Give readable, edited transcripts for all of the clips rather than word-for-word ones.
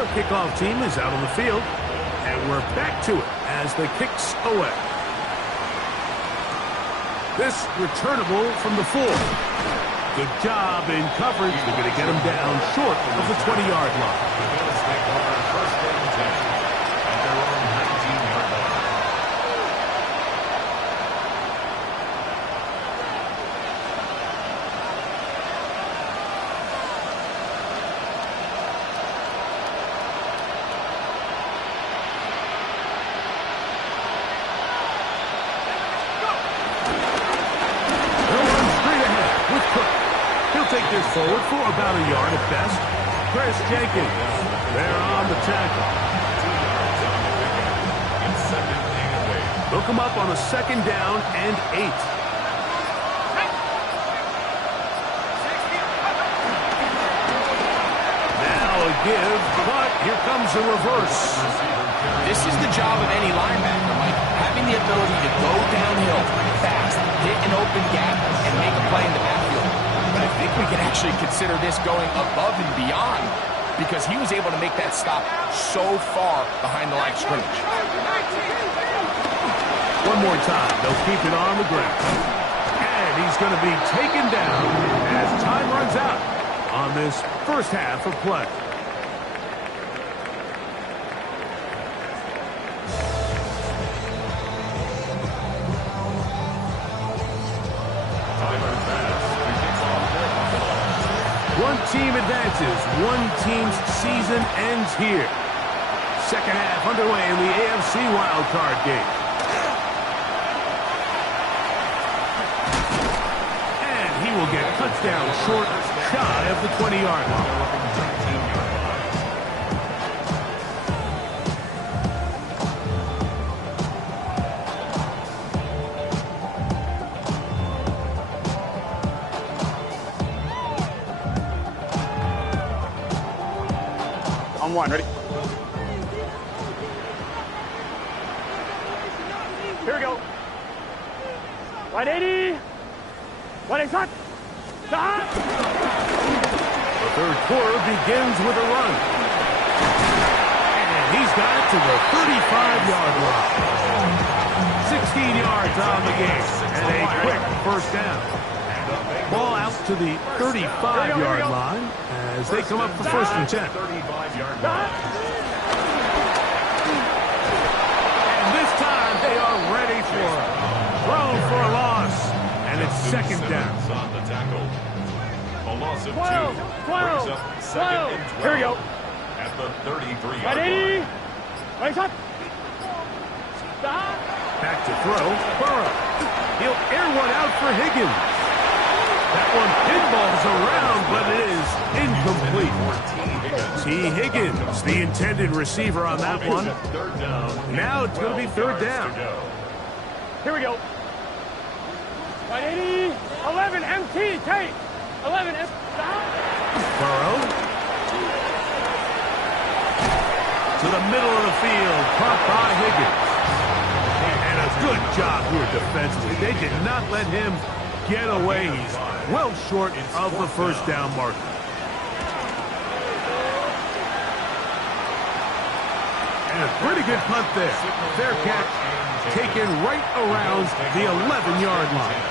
The kickoff team is out on the field, and we're back to it as the kick's away. This returnable from the 4. Good job in coverage. They're going to get him down short of the 20-yard line. First and 10 at their own 19-yard line. Take this forward for about a yard at best. Chris Jenkins, they're on the tackle. They'll come up on a 2nd down and 8. Now a give, but here comes a reverse. This is the job of any linebacker, Mike. Having the ability to go downhill fast, hit an open gap, and make a play in the backfield. But I think we can actually consider this going above and beyond because he was able to make that stop so far behind the line of scrimmage. One more time. They'll keep it on the ground. And he's going to be taken down as time runs out on this first half of play. One team advances. One team's season ends here. Second half underway in the AFC wildcard game. And he will get touchdown short, shy of the 20-yard line. On one, ready? Here we go. 180. 180 shot. Stop. The third quarter begins with a run. And he's got it to the 35-yard line. 16 yards on the game. And a quick first down. Ball out to the 35-yard line as they come up for 1st and 10. 35-yard line. And this time they are ready for it. Thrown for a loss. And it's 2nd down. On the tackle. A loss of 2. 12. Brings up 2nd and 12. Here we go. At the 33-yard 180. line. Right shot. Stop. Back to throw. Burrow. He'll air one out for Higgins. That one pinballs around, but it is incomplete. T. Higgins, the intended receiver on that one. Now it's going to be 3rd down. Here we go. 180. 11 MT. Kate. 11 MT. Stop. Burrow. To the middle of the field. Caught by Higgins. And a good job here defensively. They did not let him get away. He's well short of the 1st down marker. And a pretty good punt there. Fair catch taken right around the 11-yard line.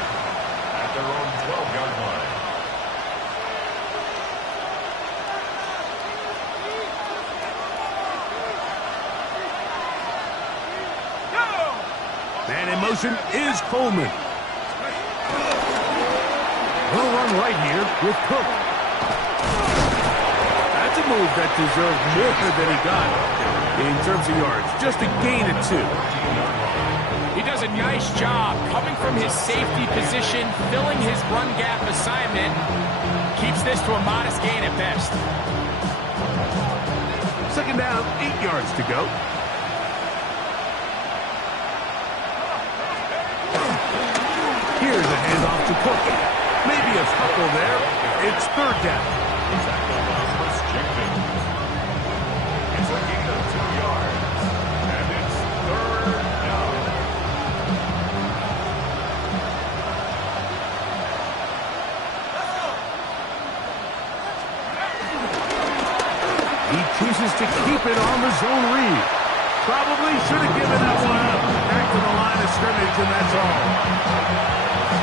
At their own 12-yard line. Man in motion is Coleman. He'll run right here with Cook. That's a move that deserved more than he got in terms of yards. Just a gain of 2. He does a nice job coming from his safety position, filling his run gap assignment. Keeps this to a modest gain at best. 2nd down, 8 yards to go. Here's a handoff to Cook. Maybe a couple there. It's 3rd down. Tackle by Chris Jenkins. It's a gain of 2 yards. And it's 3rd down. He chooses to keep it on the zone read. Probably should have given that one up. Back to the line of scrimmage, and that's all.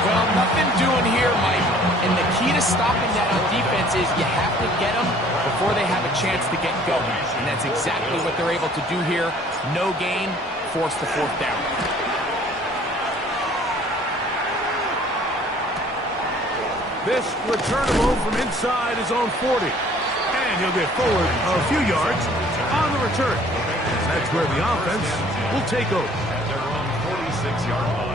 Well, nothing doing here, Mike. And the key to stopping that on defense is you have to get them before they have a chance to get going. And that's exactly what they're able to do here. No gain, force the fourth down. This returnable from inside his own 40. And he'll get forward a few yards on the return. And that's where the offense will take over. At their own 46-yard line.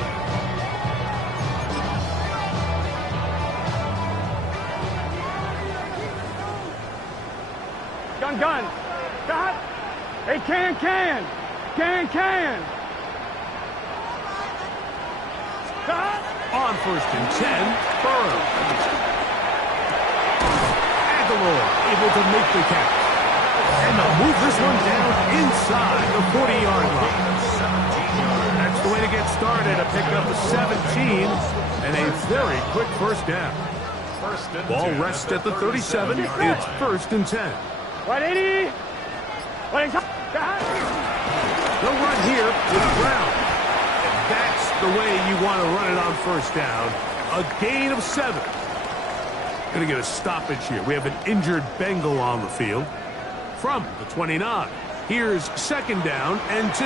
Gun. Got. Hey, can. Got. On 1st and 10, Burrow. Aguilar able to make the catch. And they'll move this one down inside the 40-yard line. That's the way to get started, to pick up a 17 and a very quick first down. Ball rests at the 37. It's 1st and 10. 180. They'll run here with Brown. And that's the way you want to run it on first down. A gain of 7. Going to get a stoppage here. We have an injured Bengal on the field. From the 29. Here's 2nd down and 2.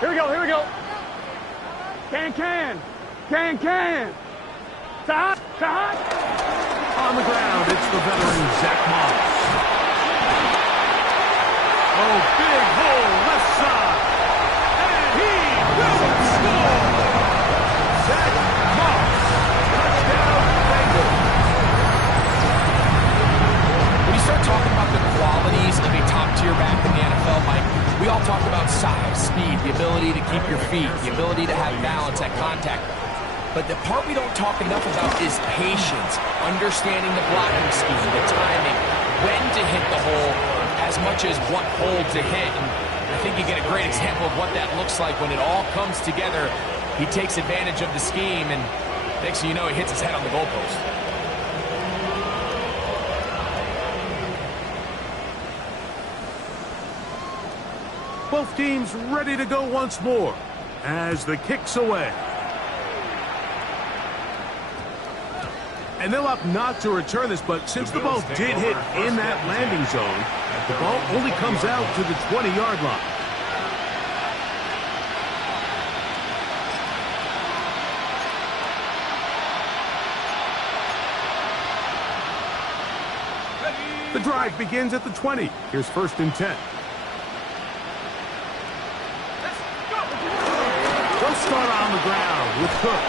Here we go. Can. Stop. On the ground, it's the veteran Zach Moss. Oh, big hole left side. And he will score. Zach Moss. Touchdown, Bengals. When you start talking about the qualities of a top-tier back in the NFL, Mike, we all talk about size, speed, the ability to keep your feet, the ability to have balance at contact. But the part we don't talk enough about is patience, understanding the blocking scheme, the timing, when to hit the hole, as much as what hole to hit. And I think you get a great example of what that looks like when it all comes together. He takes advantage of the scheme, and next thing you know, he hits his head on the goalpost. Both teams ready to go once more as the kick's away. And they'll opt not to return this, but since the ball did hit in that landing zone, the ball only comes out to the 20-yard line. The drive begins at the 20. Here's 1st and 10. They'll start on the ground with Cook.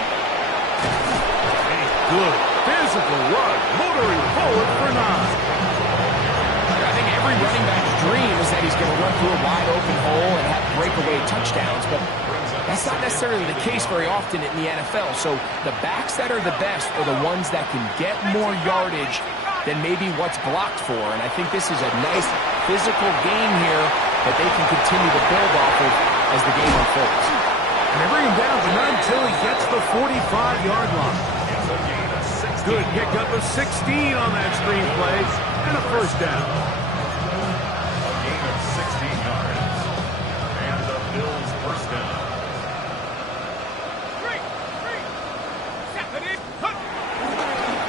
A good physical run, motoring forward for 9. I think every running back's dream is that he's going to run through a wide open hole and have breakaway touchdowns, but that's not necessarily the case very often in the NFL. So the backs that are the best are the ones that can get more yardage than maybe what's blocked for. And I think this is a nice physical game here that they can continue to build off of as the game unfolds. And they bring him down, but not until he gets the 45-yard line. Good pickup of 16 on that screen play, and a first down. A gain of 16 yards. And the Bills first down.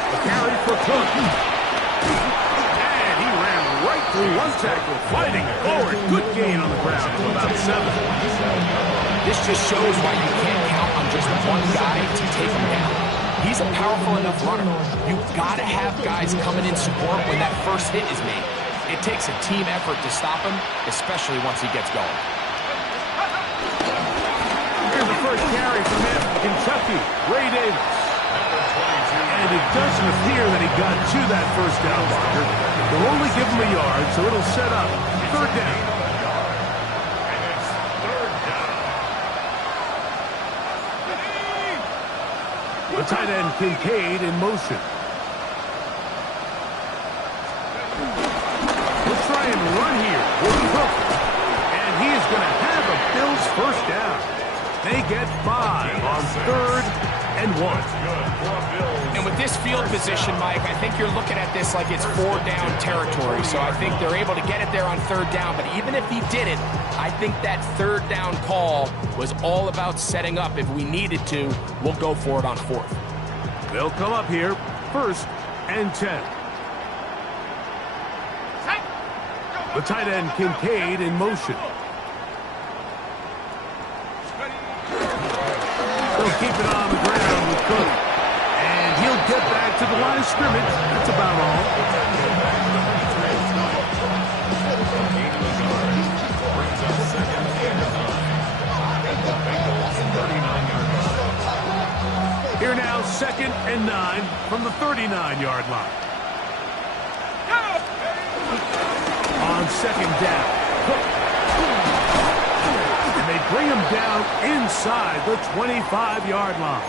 A carry for Cook. And he ran right through one tackle, fighting forward. Good gain on the ground to about 7. This just shows why you can't count on just one guy to take him down. He's a powerful enough runner. You've got to have guys coming in support when that first hit is made. It takes a team effort to stop him, especially once he gets going. Here's the first carry from him, Kentucky, Ray Davis. And it doesn't appear that he got to that first down marker. They'll only give him a yard, so it'll set up 3rd down. The tight end Kincaid in motion. We'll try and run here with Cook. And he is going to have a Bills first down. They get 5 on 3rd and 1. And And with this field position, Mike, I think you're looking at this like it's 4-down territory. So I think they're able to get it there on 3rd down. But even if he didn't, I think that 3rd down call was all about setting up. If we needed to, we'll go for it on 4th. They'll come up here, 1st and 10. The tight end, Kincaid, in motion. They'll keep it on the ground with Cook. And he'll get back to the line of scrimmage. That's about all. Here now, 2nd and 9 from the 39-yard line. On 2nd down, Cook. And they bring him down inside the 25-yard line.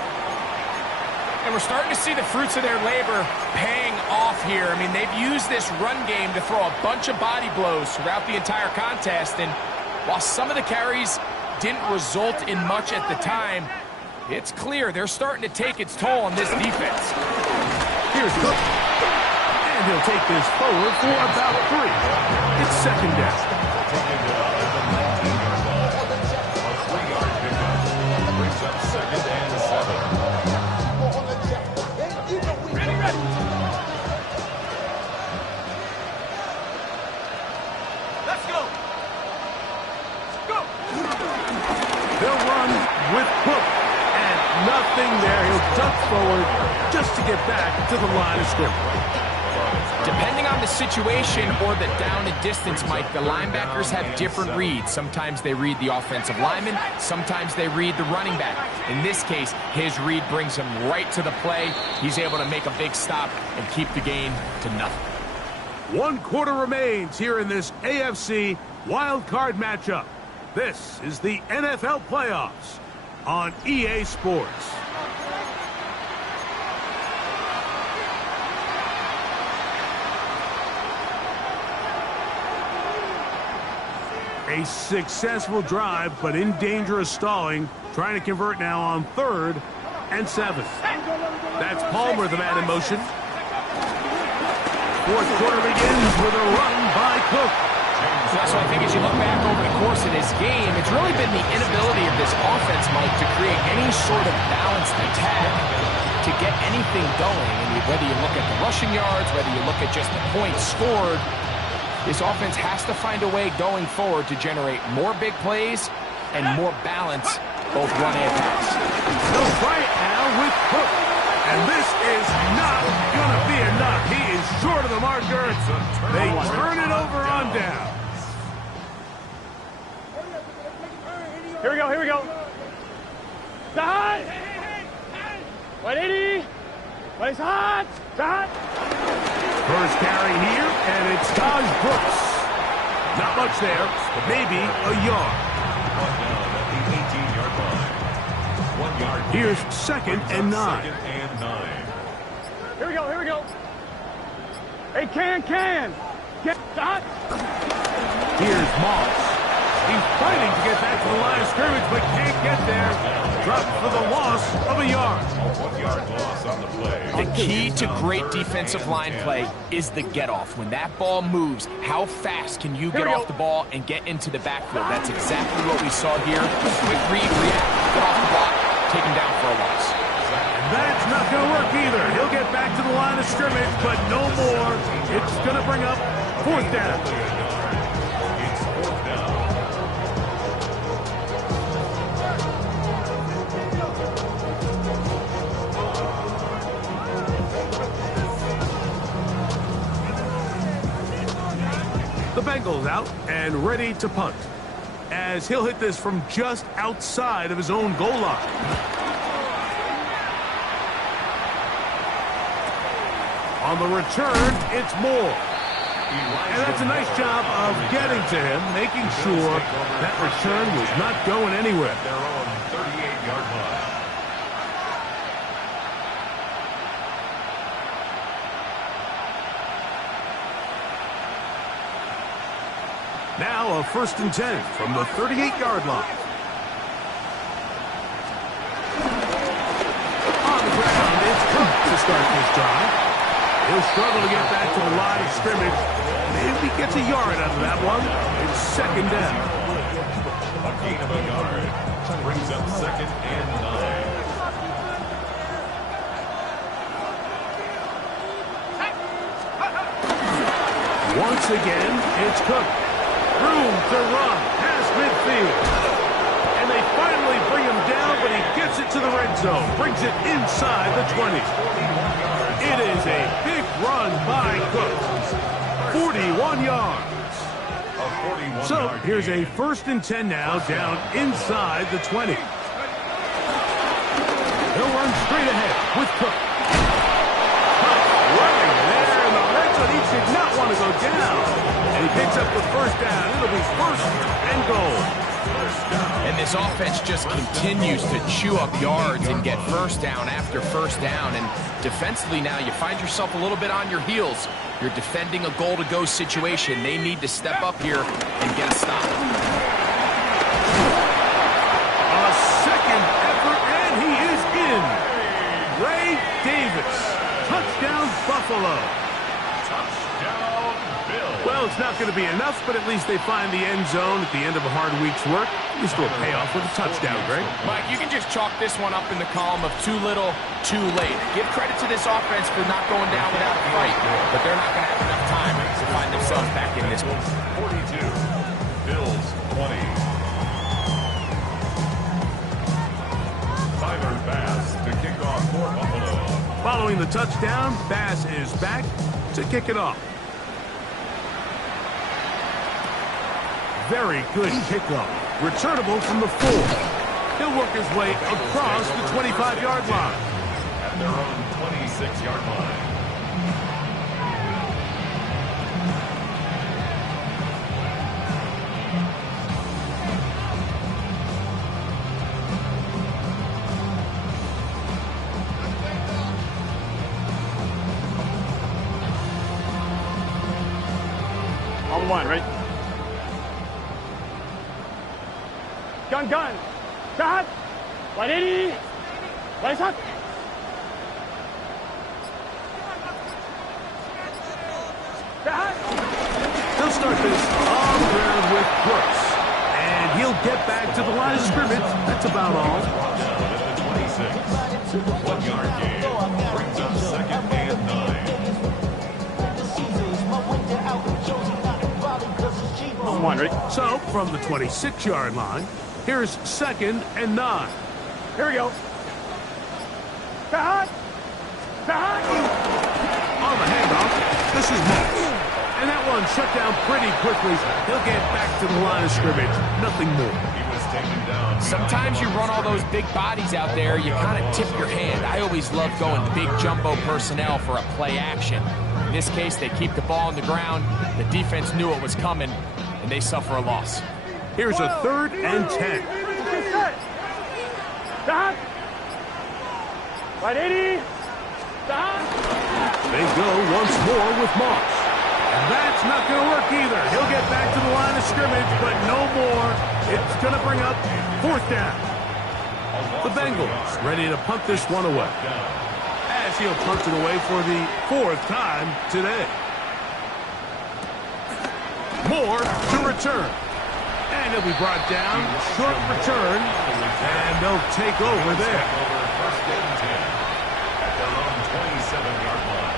And we're starting to see the fruits of their labor paying off here. I mean, they've used this run game to throw a bunch of body blows throughout the entire contest. And while some of the carries didn't result in much at the time, it's clear they're starting to take its toll on this defense. Here's Cook. And he'll take this forward for about 3. It's 2nd down. A 3-yard pickup brings up 2nd and 7. Ready. Let's go. Go. They'll run with Cook. And nothing there. He'll duck forward just to get back to the line of scrimmage. Depending on the situation or the down and distance, Mike, the linebackers have different reads. Sometimes they read the offensive lineman. Sometimes they read the running back. In this case, his read brings him right to the play. He's able to make a big stop and keep the gain to nothing. 1 quarter remains here in this AFC wild card matchup. This is the NFL playoffs on EA Sports. A successful drive, but in danger of stalling. Trying to convert now on 3rd and 7. That's Palmer, the man in motion. 4th quarter begins with a run by Cook. So I think as you look back over the course of this game, it's really been the inability of this offense, Mike, to create any sort of balanced attack to get anything going. And whether you look at the rushing yards, whether you look at just the points scored, this offense has to find a way going forward to generate more big plays and more balance, both run and pass. They'll try it now with Cook. And this is not going to be enough. He is short of the marker. They turn it over on down. Here we go. Hot. 180. Place hot. First carry here, and it's Taj Brooks. Not much there, but maybe a yard. Brought down at the 18-yard line. 1 yard. Here's 2nd and 9. 2nd and 9. Here we go. Hey, can. Get hot. Here's Moss. He's fighting to get back to the line of scrimmage, but can't get there. Dropped for the loss of a yard. A 1-yard loss on the play. The key to great defensive line play is the get-off. When that ball moves, how fast can you get off the ball and get into the backfield? That's exactly what we saw here. Quick read, react, get off the block, take him down for a loss. That's not going to work either. He'll get back to the line of scrimmage, but no more. It's going to bring up 4th down. It's 4th down. The Bengals out and ready to punt, as he'll hit this from just outside of his own goal line. On the return, it's Moore. And that's a nice job of getting to him, making sure that return was not going anywhere. Their own 38-yard line. Now a 1st and 10 from the 38-yard line. On the ground, it's Cook. to start this drive. He'll struggle to get back to the line of scrimmage. Maybe gets a yard out of that one. It's second down. A gain of a yard brings up 2nd and 9. Once again, it's Cook. Room to run past midfield. And they finally bring him down, but he gets it to the red zone. Brings it inside the 20. It is a big run by Cook. 41 yards. So here's a 1st and 10 now, down inside the 20. He'll run straight ahead with Cook. Running there in the red zone. He did not want to go down. And he picks up the 1st down. It'll be 1st and goal. And this offense just continues to chew up yards and get 1st down after 1st down. And defensively now, you find yourself a little bit on your heels. You're defending a goal-to-go situation. They need to step up here and get a stop. A second effort, and he is in. Ray Davis. Touchdown, Buffalo. Touchdown, Bills. Well, it's not going to be enough, but at least they find the end zone at the end of a hard week's work. You still pay off with a touchdown, Greg. Mike, you can just chalk this one up in the column of too little, too late. Give credit to this offense for not going down without a fight, but they're not going to have enough time to find themselves back in this one. 42. Bills 20. Tyler Bass to kick off for Buffalo. Following the touchdown, Bass is back to kick it off. Very good kickoff. Returnable from the 4. He'll work his way across the 25-yard line. At their own 26-yard line. On one, ready? Gun. Shot. 180. Right shot. Shot. He'll start this on the ground with Brooks. And he'll get back to the line of scrimmage. That's about all. Down at the 26. 1-yard gain. Brings up 2nd and 9. On one, ready? So, from the 26-yard line, here's 2nd and 9. Here we go. Shot. On the handoff, this is Moss. And that one shut down pretty quickly. He'll get back to the line of scrimmage. Nothing more. He was taken down. Sometimes you run all those big bodies out there, you kind of tip your hand. I always love going big jumbo personnel for a play action. In this case, they keep the ball on the ground. The defense knew it was coming, and they suffer a loss. Here's a 3rd and 10. Shot. 180. Shot. They go once more with Moss. And that's not going to work either. He'll get back to the line of scrimmage, but no more. It's going to bring up 4th down. The Bengals ready to punt this one away. As he'll punt it away for the 4th time today. Moore to return. And he'll be brought down. Short return. And they'll take over there. 1st and 10. At their own 27-yard line.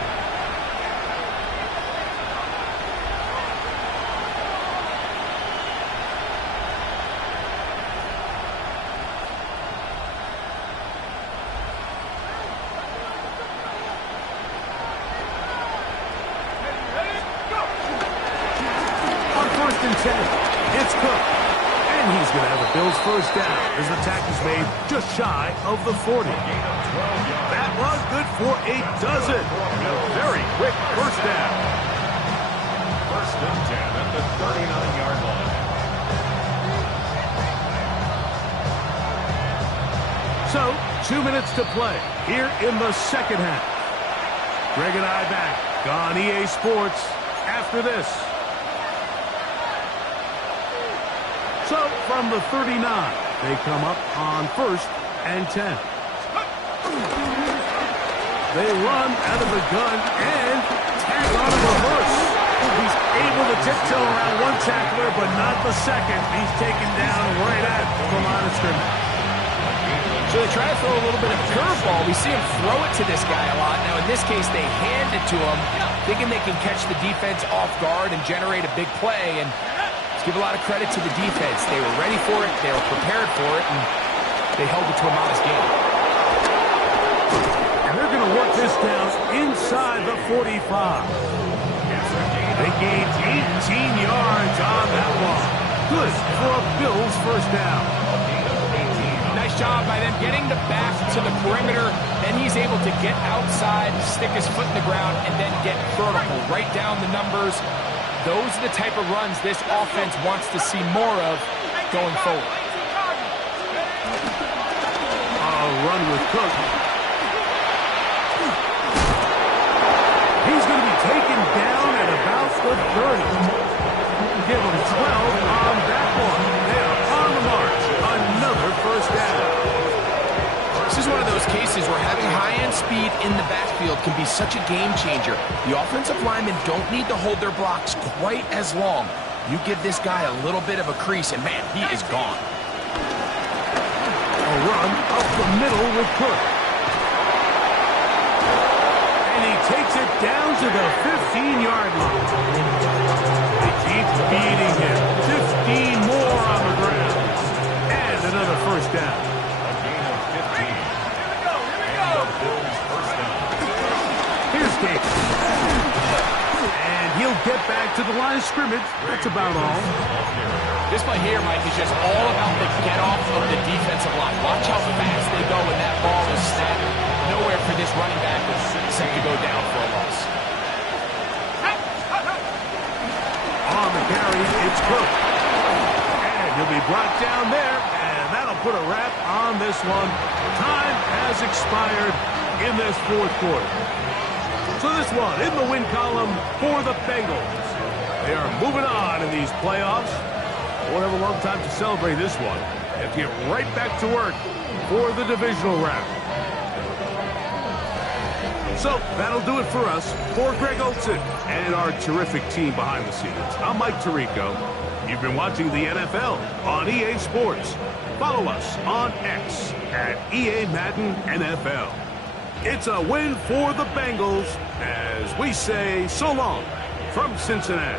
On 1st and 10, it's Cook. And he's going to have a Bills 1st down as the tackle's made just shy of the 40. That was good for a dozen. Very quick 1st down. 1st and 10 at the 39-yard line. So, 2 minutes to play here in the 2nd half. Greg and I back on EA Sports after this. So, from the 39, they come up on 1st and 10. They run out of the gun and tag on a reverse. He's able to tiptoe around one tackler, but not the second. He's taken down right at the line of scrimmage. So they try to throw a little bit of a curveball. We see him throw it to this guy a lot. Now, in this case, they hand it to him, thinking they can catch the defense off guard and generate a big play. And let's give a lot of credit to the defense. They were ready for it, they were prepared for it, and they held it to a modest game. And they're going to work this down inside the 45. They gained 18 yards on that one. Good for a Bills first down. Nice job by them getting the back to the perimeter. Then he's able to get outside, stick his foot in the ground, and then get vertical. Right down the numbers. Those are the type of runs this offense wants to see more of going forward. A run with Cook. He's going to be taken down at about the 30. Give him 12 on that one. They are on the march. Another first down. This is one of those cases where having high-end speed in the backfield can be such a game changer. The offensive linemen don't need to hold their blocks quite as long. You give this guy a little bit of a crease, and man, he is gone. A run up the middle with Cook. And he takes it down to the 15-yard line. They keep beating him. 15 more on the ground. And another first down. A gain of 15. Here we go. And the Bills first down. Here's Davis. And he'll get back to the line of scrimmage. That's about all. This play here, Mike, is just all about the get-off of the defensive line. Watch how fast they go when that ball is snapped. Nowhere for this running back set to go down for a loss. On the carry, it's Cook. And he'll be brought down there, and that'll put a wrap on this one. Time has expired in this fourth quarter. So this one in the win column for the Bengals. They are moving on in these playoffs. Won't have a long time to celebrate this one. They have to get right back to work for the divisional round. So that'll do it for us. For Greg Olson and our terrific team behind the scenes, I'm Mike Tirico. You've been watching the NFL on EA Sports. Follow us on X at EA Madden NFL. It's a win for the Bengals as we say so long from Cincinnati.